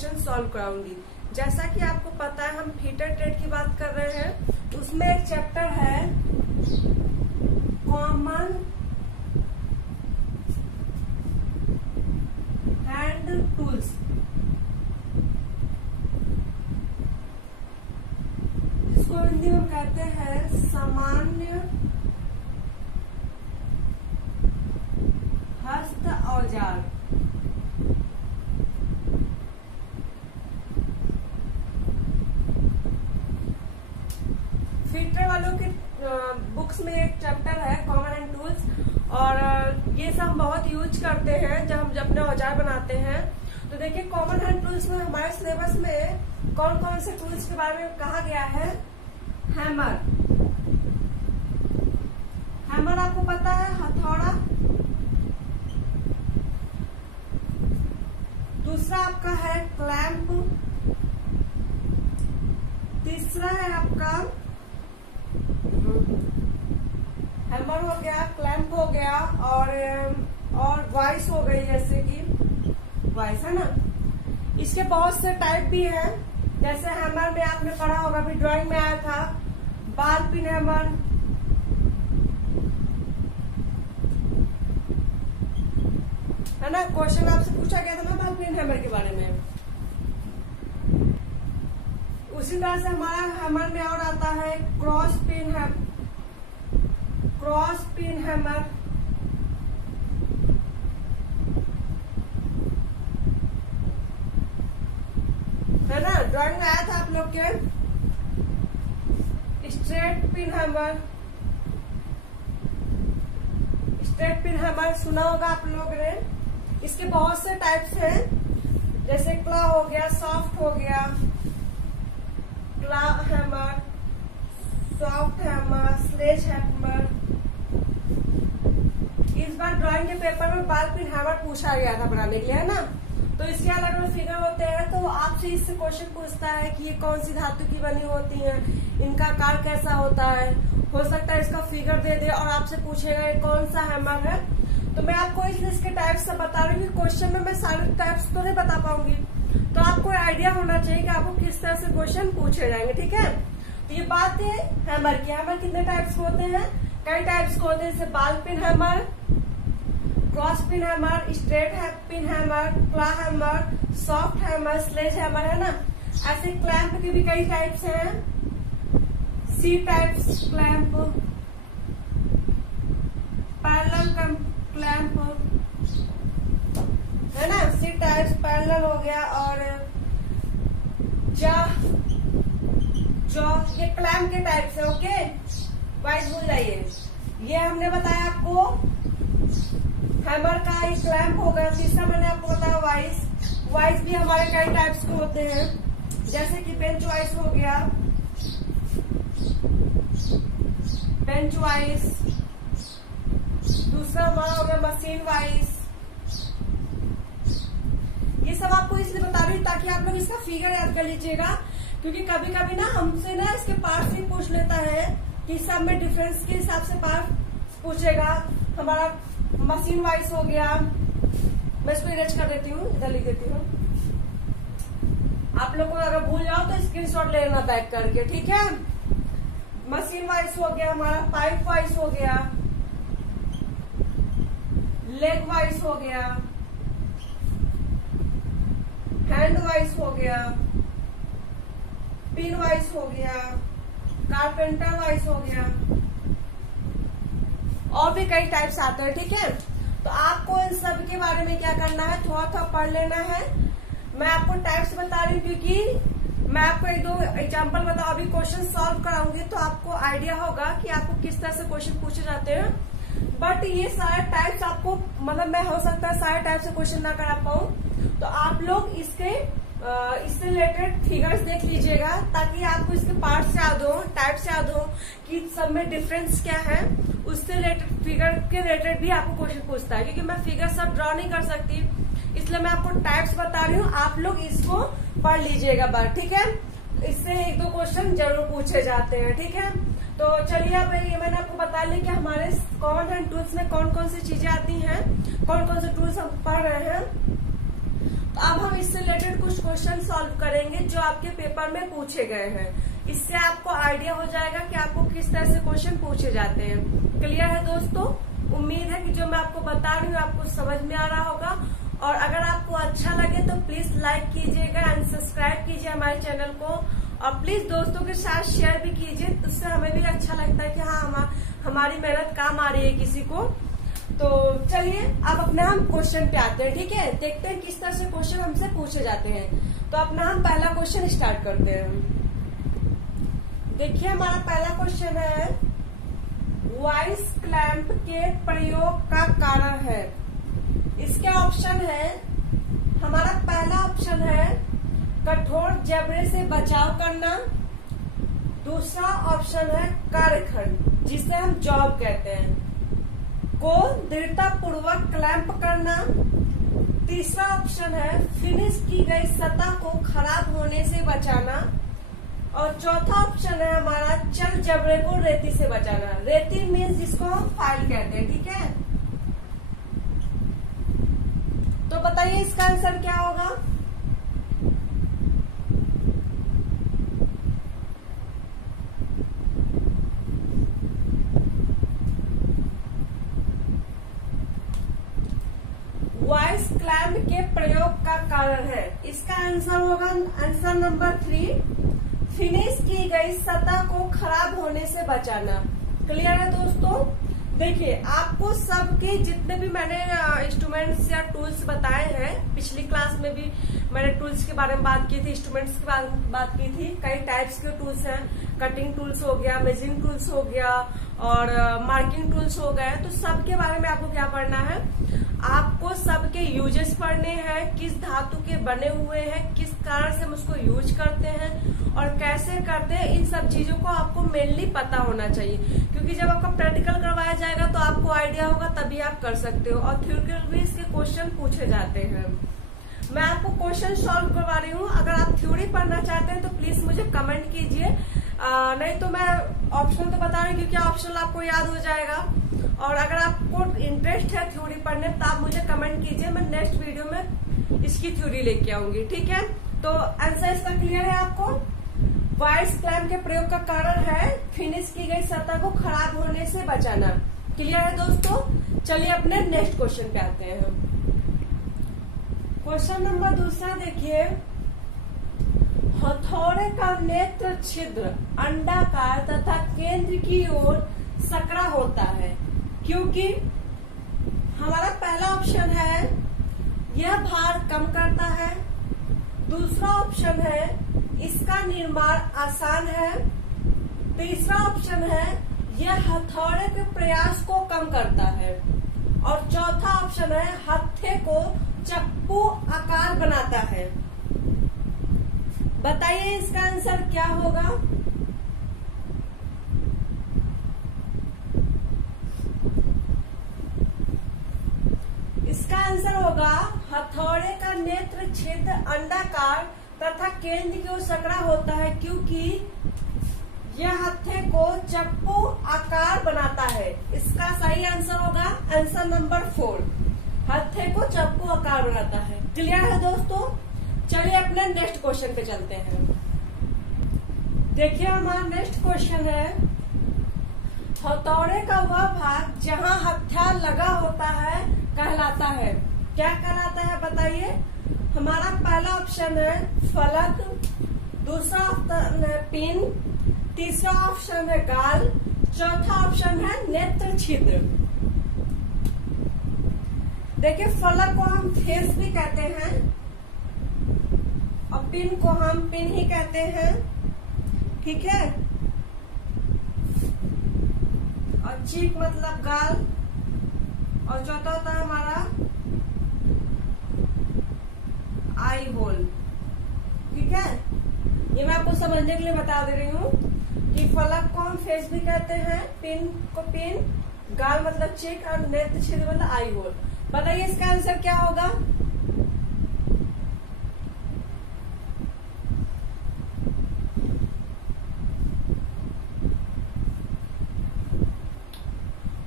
Question solve कराऊंगी। जैसा कि आपको पता है हम फीटर ट्रेड की बात कर रहे हैं, उसमें एक चैप्टर है कॉमन हैंड टूल्स, जिसको हिंदी में कहते हैं सामान्य हस्त औजार। फीटर वालों के बुक्स में एक चैप्टर है कॉमन हैंड टूल्स, और ये सब बहुत यूज करते हैं जब हम अपने औजार बनाते हैं। तो देखिए कॉमन हैंड टूल्स में हमारे सिलेबस में कौन कौन से टूल्स के बारे में कहा गया है। हैमर, हैमर आपको पता है, हथौड़ा। दूसरा आपका है क्लैंप। तीसरा है आपका हैमर हो गया, क्लैंप हो गया, और वाइस हो गई, जैसे कि वाइस है ना। इसके बहुत से टाइप भी हैं, जैसे हैमर में आपने पढ़ा होगा, अभी ड्राइंग में आया था बाल पिन हैमर, है ना। क्वेश्चन आपसे पूछा गया था ना बाल पिन हैमर के बारे में। उसी तरह से हमारा हैमर में और आता है cross peen hammer, cross peen hammer, है ना, ड्राइंग में आया था आप लोग के। Straight peen hammer, straight peen hammer सुना होगा आप लोग ने। इसके बहुत से टाइप्स हैं, जैसे क्ला हो गया, सॉफ्ट हो गया, claw hammer, soft hammer, sledge hammer. इस बार ड्राइंग के पेपर में बाल पिन हैमर पूछा गया था बनाने के लिए, है ना। तो इसके अलग अलग फिगर होते हैं, तो आपसे इससे क्वेश्चन पूछता है कि ये कौन सी धातु की बनी होती है, इनका आकार कैसा होता है। हो सकता है इसका फिगर दे दे और आपसे पूछेगा ये कौन सा हैमर है। तो मैं आपको इसके टाइप्स से बता रही हूँ। क्वेश्चन में मैं सारे टाइप्स तो नहीं बता पाऊंगी, तो आपको आइडिया होना चाहिए कि आपको किस तरह से क्वेश्चन पूछे जाएंगे, ठीक है। तो ये बात है हैमर की। हैमर कितने टाइप्स के होते हैं, कई टाइप्स के होते हैं, जैसे ball peen hammer, cross peen hammer, straight peen hammer, claw hammer, soft hammer, sledge hammer, है ना। ऐसे क्लैंप के भी कई टाइप्स हैं, C types clamp, parallel clamp, है ना। सी टाइप्स पैरेलल हो गया, और ये क्लैंप के टाइप्स है। ओके, वाइस भूल जाइए। ये हमने बताया आपको हैमर का, एक क्लैंप हो गया। तीसरा मैंने आपको बताया वाइस। वाइस भी हमारे कई टाइप्स के होते हैं, जैसे कि बेंच वाइस हो गया, बेंच वाइस। दूसरा हमारा हो गया मशीन वाइस। ये सब आपको इसलिए बता रही हूँ ताकि आप लोग इसका फिगर याद कर लीजिएगा, क्योंकि कभी कभी ना हमसे ना इसके पार्ट्स ही पूछ लेता है कि सब में डिफरेंस के हिसाब से पार्ट पूछेगा। हमारा मशीन वाइस हो गया, मैं इसको इरेज कर देती हूँ, इधर लिख देती हूँ। आप लोग को अगर भूल जाओ तो स्क्रीनशॉट ले लेना बैक करके, ठीक है। मशीन वाइस हो गया हमारा, पाइप वाइस हो गया, लेग वाइस हो गया, हैंड वाइस हो गया, पिन वाइस हो गया, कारपेंटर वाइस हो गया, और भी कई टाइप्स आते हैं, ठीक है। तो आपको इन सब के बारे में क्या करना है, थोड़ा थोड़ा पढ़ लेना है। मैं आपको टाइप्स बता रही हूँ क्योंकि मैं आपको एक दो एग्जांपल बताऊँ, अभी क्वेश्चन सॉल्व कराऊंगी तो आपको आइडिया होगा कि आपको किस तरह से क्वेश्चन पूछे जाते हैं। बट ये सारे टाइप्स आपको, मतलब मैं हो सकता है सारे टाइप से क्वेश्चन ना करा पाऊँ, तो आप लोग इससे रिलेटेड फिगर्स देख लीजिएगा, ताकि आपको इसके पार्ट्स याद हो, टाइप्स याद हो कि सब में डिफरेंस क्या है। उससे रिलेटेड फिगर के रिलेटेड भी आपको क्वेश्चन पूछता है, क्योंकि मैं फिगर सब ड्रॉ नहीं कर सकती, इसलिए मैं आपको टाइप्स बता रही हूँ। आप लोग इसको पढ़ लीजिएगा बार, ठीक है। इससे एक दो क्वेश्चन जरूर पूछे जाते हैं, ठीक है। तो चलिए अब ये मैंने आपको बता लिया कि हमारे कॉमन हैंड टूल्स में कौन कौन सी चीजें आती हैं, कौन कौन से टूल्स हम पढ़ रहे हैं। तो अब हम इससे रिलेटेड कुछ क्वेश्चन सॉल्व करेंगे जो आपके पेपर में पूछे गए हैं। इससे आपको आइडिया हो जाएगा कि आपको किस तरह से क्वेश्चन पूछे जाते हैं। क्लियर है दोस्तों? उम्मीद है कि जो मैं आपको बता रही हूँ आपको समझ में आ रहा होगा। और अगर आपको अच्छा लगे तो प्लीज लाइक कीजिएगा एंड सब्सक्राइब कीजिए हमारे चैनल को, और प्लीज दोस्तों के साथ शेयर भी कीजिए, उससे हमें भी अच्छा लगता है कि हाँ हमारी मेहनत काम आ रही है किसी को। तो चलिए अब अपना हम क्वेश्चन पे आते हैं। ठीक है, देखते हैं किस तरह से क्वेश्चन हमसे पूछे जाते हैं। तो अपना हम पहला क्वेश्चन स्टार्ट करते हैं। देखिए हमारा पहला क्वेश्चन है, वॉइस क्लैंप के प्रयोग का कारण है। इसके ऑप्शन है, हमारा पहला ऑप्शन है कठोर जबड़े से बचाव करना, दूसरा ऑप्शन है कार्यखंड जिसे हम जॉब कहते हैं को दृढ़ता पूर्वक क्लैंप करना, तीसरा ऑप्शन है फिनिश की गई सतह को खराब होने से बचाना, और चौथा ऑप्शन है हमारा चल जबड़े को रेती से बचाना। रेती मीन्स जिसको हम फाइल कहते हैं। ठीक है, तो बताइए इसका आंसर क्या होगा। वॉइस क्लैंप के प्रयोग का कारण है, इसका आंसर होगा आंसर नंबर 3, फिनिश की गई सतह को खराब होने से बचाना। क्लियर है दोस्तों? देखिए आपको सबके जितने भी मैंने इंस्ट्रूमेंट्स या टूल्स बताए हैं, पिछली क्लास में भी मैंने टूल्स के बारे में बात की थी, इंस्ट्रूमेंट्स की बात की थी। कई टाइप्स के टूल्स हैं, कटिंग टूल्स हो गया, मेजरिंग टूल्स हो गया और मार्किंग टूल्स हो गए। तो सबके बारे में आपको क्या पढ़ना है, आपको सबके यूजेस पढ़ने हैं, किस धातु के बने हुए हैं, किस कारण से हम उसको यूज करते हैं और कैसे करते हैं, इन सब चीजों को आपको मेनली पता होना चाहिए। क्योंकि जब आपका प्रैक्टिकल करवाया जाएगा तो आपको आइडिया होगा, तभी आप कर सकते हो। और थ्योरेटिकल भी इसके क्वेश्चन पूछे जाते हैं। मैं आपको क्वेश्चन सॉल्व करवा रही हूँ। अगर आप थ्योरी पढ़ना चाहते हैं तो प्लीज मुझे कमेंट कीजिए, नहीं तो मैं ऑप्शन तो बता रही हूँ क्योंकि ऑप्शन आपको याद हो जाएगा। और अगर आपको इंटरेस्ट है थ्योरी पढ़ने तो आप मुझे कमेंट कीजिए, मैं नेक्स्ट वीडियो में इसकी थ्योरी लेके आऊंगी। ठीक है, तो आंसर इसका क्लियर है आपको। वॉइस क्लैंप के प्रयोग का कारण है फिनिश की गई सतह को खराब होने से बचाना। क्लियर है दोस्तों? चलिए अपने नेक्स्ट क्वेश्चन पे आते हैं हम। क्वेश्चन नंबर दूसरा देखिए, हथौड़े का नेत्र छिद्र अंडाकार तथा केंद्र की ओर सकरा होता है क्योंकि हमारा पहला ऑप्शन है यह भार कम करता है, दूसरा ऑप्शन है इसका निर्माण आसान है, तीसरा ऑप्शन है यह हथौड़े के प्रयास को कम करता है, और चौथा ऑप्शन है हत्थे को चप्पू आकार बनाता है। बताइए इसका आंसर क्या होगा। इसका आंसर होगा हथौड़े का नेत्र छिद्र अंडाकार तथा केंद्र की ओर सकरा होता है क्योंकि यह हत्थे को चप्पू आकार बनाता है। इसका सही आंसर होगा आंसर नंबर 4, हत्थे को चप्पू आकार बनाता है। क्लियर है दोस्तों? चलिए अपने नेक्स्ट क्वेश्चन पे चलते हैं। देखिए हमारा नेक्स्ट क्वेश्चन है, हथौड़े का वह भाग जहां हत्था लगा होता है कहलाता है। क्या कहलाता है बताइए। हमारा पहला ऑप्शन है फलक, दूसरा ऑप्शन है पिन, तीसरा ऑप्शन है गाल, चौथा ऑप्शन है नेत्र छिद्र। देखिए फलक को हम फेस भी कहते हैं और पिन को हम पिन ही कहते हैं। ठीक है, और चीक मतलब गाल, और चौथा होता है हमारा आई होल। ठीक है, ये मैं आपको समझने के लिए बता दे रही हूँ कि फलक को हम फेस भी कहते हैं, पिन को पिन, गाल मतलब चीक और नेत्र छिद्र मतलब आई होल। बताइए इसका आंसर क्या होगा।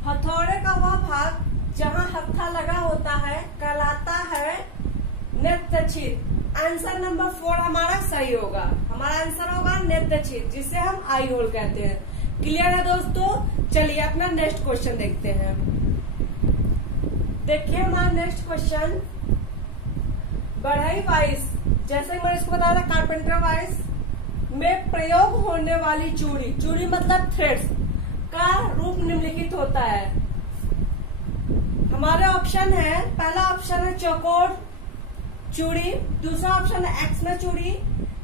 हथौड़े का वह भाग जहां हत्था लगा होता है कहलाता है नेत्रछिद। आंसर नंबर 4 हमारा सही होगा। हमारा आंसर होगा नेत्रछिद, जिसे हम आई होल कहते हैं। क्लियर है दोस्तों? चलिए अपना नेक्स्ट क्वेश्चन देखते हैं। देखिए हमारा नेक्स्ट क्वेश्चन, बढ़ई वाइस, जैसे मैंने इसको बताया था कारपेंटर वाइस में प्रयोग होने वाली चूड़ी, चूड़ी मतलब थ्रेड्स का रूप निम्नलिखित होता है। हमारे ऑप्शन है, पहला ऑप्शन है चौकोर चूड़ी, दूसरा ऑप्शन है एक्सना चूड़ी,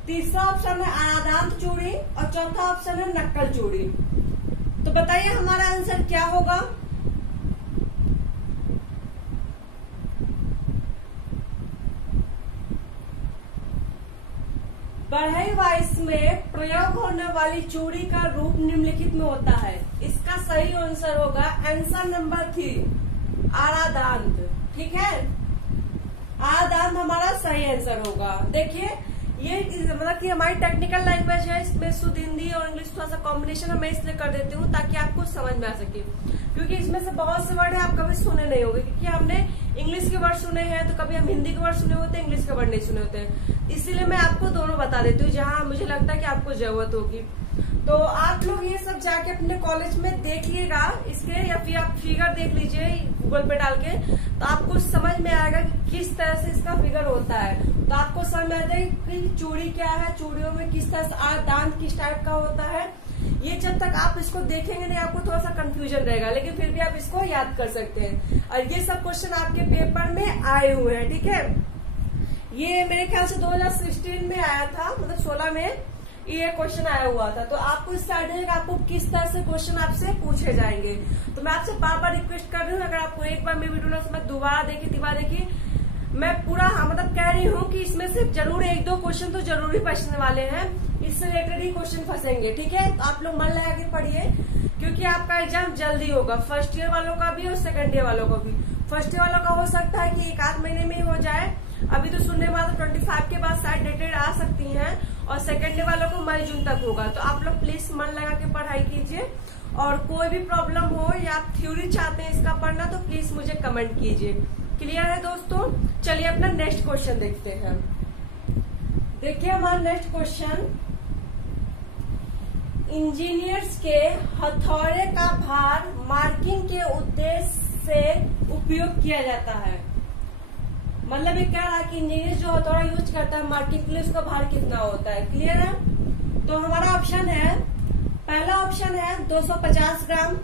तीसरा ऑप्शन है आदांत चूड़ी और चौथा ऑप्शन है नक्कल चूड़ी। तो बताइए हमारा आंसर क्या होगा? बढ़ई वाइस में प्रयोग होने वाली चूड़ी का रूप निम्नलिखित में होता है। इसका सही आंसर होगा आंसर नंबर 3 आरादांत। ठीक है, आरादांत हमारा सही आंसर होगा। देखिए ये मतलब कि हमारी टेक्निकल लैंग्वेज है, इसमें शुद्ध हिंदी और इंग्लिश थोड़ा सा कॉम्बिनेशन मैं इसलिए कर देती हूँ ताकि आपको समझ में आ सके, क्योंकि इसमें से बहुत से वर्ड है आप कभी सुने नहीं होंगे, क्योंकि हमने इंग्लिश के वर्ड सुने हैं तो कभी हम हिंदी के वर्ड सुने होते हैं, इंग्लिश के वर्ड नहीं सुने होते हैं। इसीलिए मैं आपको दोनों बता देती हूँ जहाँ मुझे लगता है कि आपको जरूरत होगी। तो आप लोग ये सब जाके अपने कॉलेज में देखिएगा इसके, या फिर आप फिगर देख लीजिए गूगल पे डाल के, तो आपको समझ में आएगा कि किस तरह से इसका फिगर होता है। तो आपको समझ में आ जाएगा कि चूड़ी क्या है, चूड़ियों में किस तरह से दांत किस टाइप का होता है। ये जब तक आप इसको देखेंगे नहीं आपको थोड़ा सा कंफ्यूजन रहेगा, लेकिन फिर भी आप इसको याद कर सकते हैं। और ये सब क्वेश्चन आपके पेपर में आए हुए हैं। ठीक है, ये मेरे ख्याल से 2016 में आया था, मतलब 16 में ये क्वेश्चन आया हुआ था। तो आपको इससे आइडिया आपको किस तरह से क्वेश्चन आपसे पूछे जाएंगे। तो मैं आपसे बार बार रिक्वेस्ट कर रही हूँ, अगर आपको एक बार मेरी वीडियो ना समझ दोबारा देखी तिबारा देखी, मैं पूरा मतलब कह रही हूँ कि इसमें से जरूर 1-2 क्वेश्चन तो जरूर ही फंसने वाले हैं, इससे रिलेटेड ही क्वेश्चन फंसेंगे। ठीक है, तो आप लोग मन लगा के पढ़िए, क्योंकि आपका एग्जाम जल्दी होगा, फर्स्ट ईयर वालों का भी और सेकंड ईयर वालों का भी। फर्स्ट ईयर वालों का हो सकता है कि 1-8 महीने में ही हो जाए, अभी तो सुनने बाद 25 के बाद शायद डेटेड आ सकती हैं, और सेकंड ईयर वालों को मई जून तक होगा। तो आप लोग प्लीज मन लगा के पढ़ाई कीजिए, और कोई भी प्रॉब्लम हो या आप थ्योरी चाहते हैं इसका पढ़ना तो प्लीज मुझे कमेंट कीजिए। क्लियर है दोस्तों? चलिए अपना नेक्स्ट क्वेश्चन देखते हैं। देखिए हमारा नेक्स्ट क्वेश्चन, इंजीनियर्स के हथौड़े का भार मार्किंग के उद्देश्य से उपयोग किया जाता है। मतलब ये कह रहा है कि इंजीनियर जो हथौड़ा यूज करता है मार्किंग के लिए उसका भार कितना होता है। क्लियर है? तो हमारा ऑप्शन है, पहला ऑप्शन है 250 ग्राम,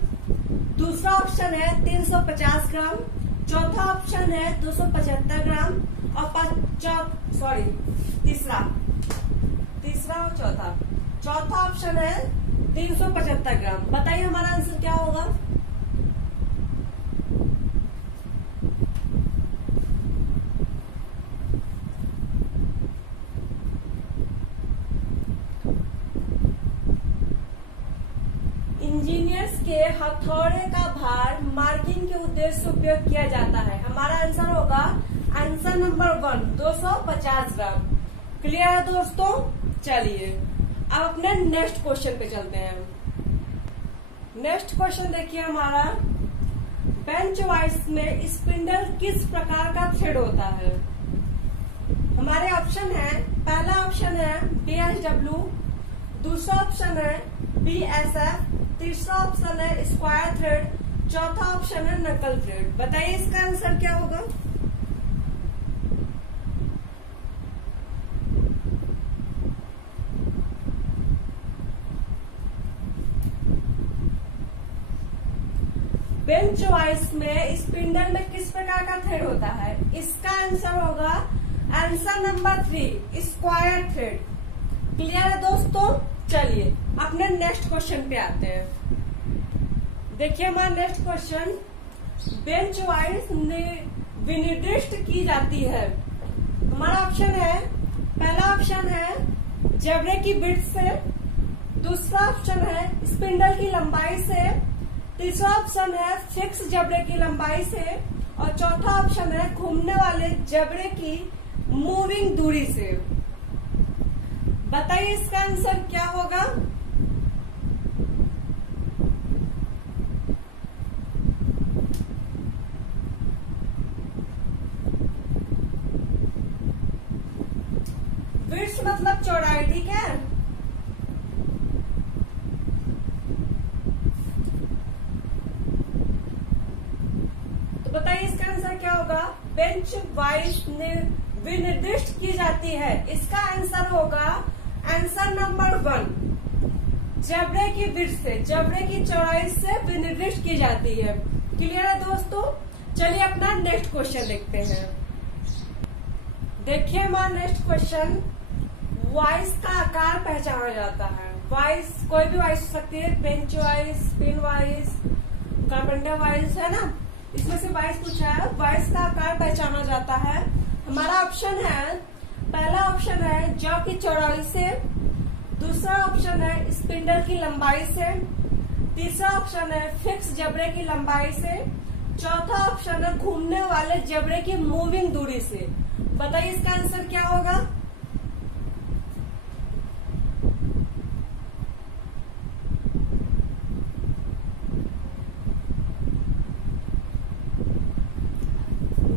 दूसरा ऑप्शन है 350 ग्राम, चौथा ऑप्शन है 275 ग्राम और तीसरा और चौथा ऑप्शन है 375 ग्राम। बताइए हमारा आंसर क्या होगा? इंजीनियर्स के हथौड़े का भार मार्किंग के उद्देश्य से उपयोग किया जाता है। हमारा आंसर होगा आंसर नंबर 1 250 ग्राम। क्लियर है दोस्तों? चलिए अब अपने नेक्स्ट क्वेश्चन पे चलते हैं। नेक्स्ट क्वेश्चन देखिए हमारा, बेंच वाइस में स्पिंडल किस प्रकार का थ्रेड होता है। हमारे ऑप्शन है, पहला ऑप्शन है BSW, दूसरा ऑप्शन है BSF, तीसरा ऑप्शन है स्क्वायर थ्रेड, चौथा ऑप्शन है नकल थ्रेड। बताइए इसका आंसर क्या होगा? बेंच वाइस में स्पिंडल में किस प्रकार का थ्रेड होता है? इसका आंसर होगा answer number 3 square thread. Clear है दोस्तों? चलिए अपने नेक्स्ट क्वेश्चन पे आते हैं। देखिए हमारा नेक्स्ट क्वेश्चन, बेंच वाइस विनिर्दिष्ट की जाती है। हमारा ऑप्शन है, पहला ऑप्शन है जबड़े की बिट्स से, दूसरा ऑप्शन है स्पिंडल की लंबाई से, तीसरा ऑप्शन है फिक्स जबड़े की लंबाई से और चौथा ऑप्शन है घूमने वाले जबड़े की मूविंग दूरी से। बताइए इसका आंसर क्या होगा? चौड़ाई, ठीक है। तो बताइए इसका आंसर क्या होगा। बेंच वाइज विनिर्दिष्ट की जाती है। इसका आंसर होगा आंसर नंबर 1, जबड़े की विड्थ से, जबड़े की चौड़ाई से विनिर्दिष्ट की जाती है। क्लियर है दोस्तों। चलिए अपना नेक्स्ट क्वेश्चन देखते हैं। देखिए हमारा नेक्स्ट क्वेश्चन, वॉइस का आकार पहचाना जाता है। वॉइस कोई भी वॉइस हो सकती है, bench voice, pin voice, carpenter voice, है ना। इसमें से वॉइस पूछा है, वॉइस का आकार पहचाना जाता है। हमारा ऑप्शन है, पहला ऑप्शन है जौ की चौड़ाई से, दूसरा ऑप्शन है स्पिंडल की लंबाई से, तीसरा ऑप्शन है फिक्स जबड़े की लंबाई से, चौथा ऑप्शन है घूमने वाले जबड़े की मूविंग दूरी से। बताइए इसका आंसर क्या होगा।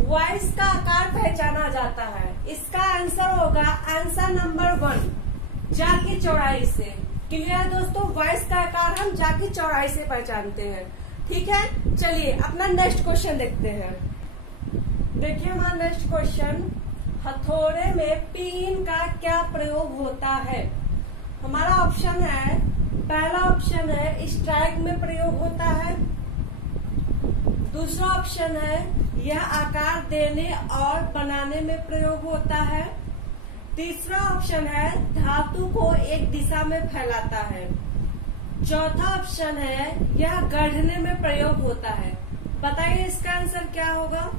वॉइस का आकार पहचाना जाता है। इसका आंसर होगा आंसर नंबर 1, जा की चौड़ाई से। क्लियर है दोस्तों। वॉइस का आकार हम जा की चौड़ाई से पहचानते हैं, ठीक है। चलिए अपना नेक्स्ट क्वेश्चन देखते हैं। देखिए हमारा नेक्स्ट क्वेश्चन, हथौड़े में पिन का क्या प्रयोग होता है। हमारा ऑप्शन है, पहला ऑप्शन है स्ट्राइक में प्रयोग होता है, दूसरा ऑप्शन है यह आकार देने और बनाने में प्रयोग होता है, तीसरा ऑप्शन है धातु को एक दिशा में फैलाता है, चौथा ऑप्शन है यह गढ़ने में प्रयोग होता है। बताइए इसका आंसर क्या होगा।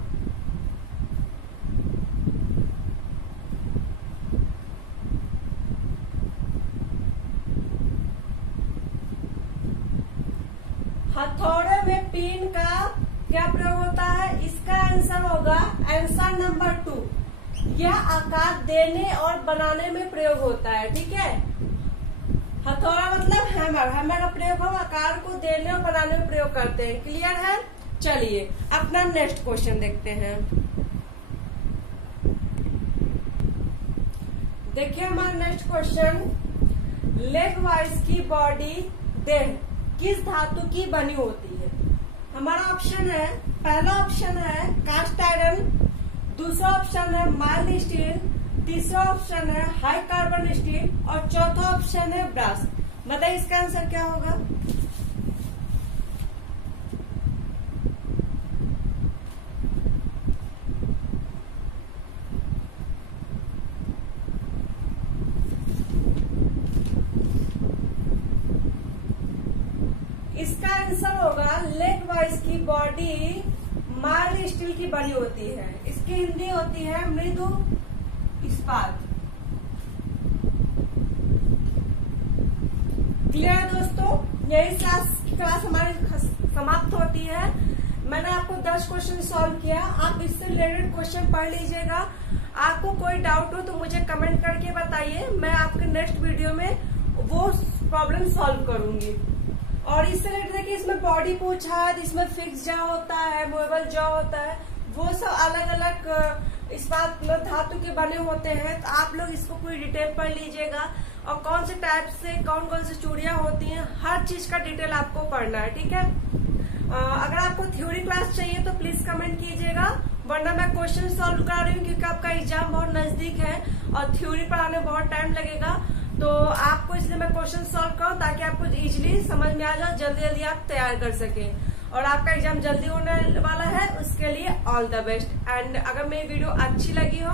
हथौड़े में पिन का क्या प्रयोग होता है। इसका आंसर होगा आंसर नंबर 2, यह आकार देने और बनाने में प्रयोग होता है, ठीक है। हथौड़ा मतलब हैमर, हैमर का प्रयोग हम आकार को देने और बनाने में प्रयोग करते हैं। क्लियर है। चलिए अपना नेक्स्ट क्वेश्चन देखते हैं। देखिए हमारा नेक्स्ट क्वेश्चन, लेग वाइज की बॉडी देह किस धातु की बनी होती है। हमारा ऑप्शन है, पहला ऑप्शन है कास्ट आयरन, दूसरा ऑप्शन है माइल्ड स्टील, तीसरा ऑप्शन है हाई कार्बन स्टील और चौथा ऑप्शन है ब्रास। बताइए इसका आंसर क्या होगा। इसका आंसर होगा लेग वाइज की बॉडी माइल्ड स्टील की बनी होती है। इसकी हिंदी होती है मृदु इस्पात। क्लियर है दोस्तों। यही क्लास हमारी समाप्त होती है। मैंने आपको 10 क्वेश्चन सॉल्व किया। आप इससे रिलेटेड क्वेश्चन पढ़ लीजिएगा। आपको कोई डाउट हो तो मुझे कमेंट करके बताइए, मैं आपके नेक्स्ट वीडियो में वो प्रॉब्लम सॉल्व करूंगी। और इससे रिलेटेड देखिए, इसमें बॉडी पूछा है, इसमें फिक्स जॉ होता है, मूवेबल जॉ होता है, वो सब अलग अलग इस्पात धातु के बने होते हैं। तो आप लोग इसको पूरी डिटेल पढ़ लीजिएगा और कौन से टाइप से कौन कौन सी चूड़ियां होती हैं, हर चीज का डिटेल आपको पढ़ना है, ठीक है। अगर आपको थ्योरी क्लास चाहिए तो प्लीज कमेंट कीजिएगा, वरना मैं क्वेश्चन सॉल्व करा रही हूँ क्योंकि आपका एग्जाम बहुत नजदीक है और थ्योरी पढ़ाने बहुत टाइम लगेगा। तो आपको इसलिए मैं क्वेश्चन सॉल्व करूँ ताकि आपको इजीली समझ में आ जाए, जल्दी जल्दी आप तैयार कर सके और आपका एग्जाम जल्दी होने वाला है। उसके लिए ऑल द बेस्ट। एंड अगर मेरी वीडियो अच्छी लगी हो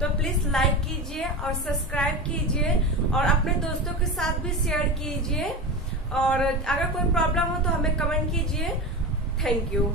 तो प्लीज लाइक कीजिए और सब्सक्राइब कीजिए और अपने दोस्तों के साथ भी शेयर कीजिए। और अगर कोई प्रॉब्लम हो तो हमें कमेंट कीजिए। Thank you.